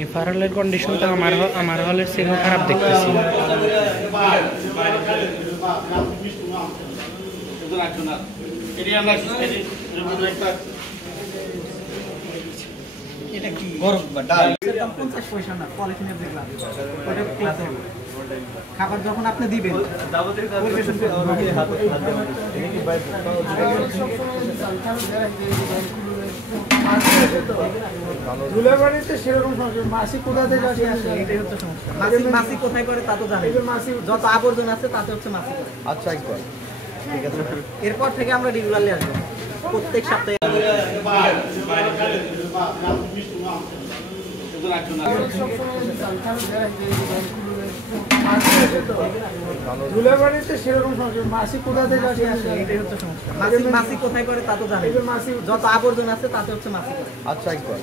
এফআরএল এর কন্ডিশন তো আমার হলের চেয়েও খারাপ দেখতেছি। এটা কি গরম বা ডাল 50 পয়সা না পলিথিনের দেখলাম ওটা ক্লাসে খাবার যখন আপনি দিবেন ধুলাবাড়িতে সেরকম সমস্যা মাসি কোথা থেকে আসে এটাই হচ্ছে সমস্যা। মাছি কোথায় করে তা তো জানি, যত আবর্জনা আছে তাতে হচ্ছে মাছি করে। আচ্ছা একবার ঠিক আছে। এরপর থেকে আমরা রেগুলারলি আসবো প্রত্যেক সপ্তাহে। ধুলাবাড়িতে সেরকম সমস্যা মাসি কোথা থেকে আসে এটাই হচ্ছে সমস্যা। মাছি কোথায় করে তা তো জানি, যত আবর্জনা আছে তাতে হচ্ছে মাছি করে। আচ্ছা একবার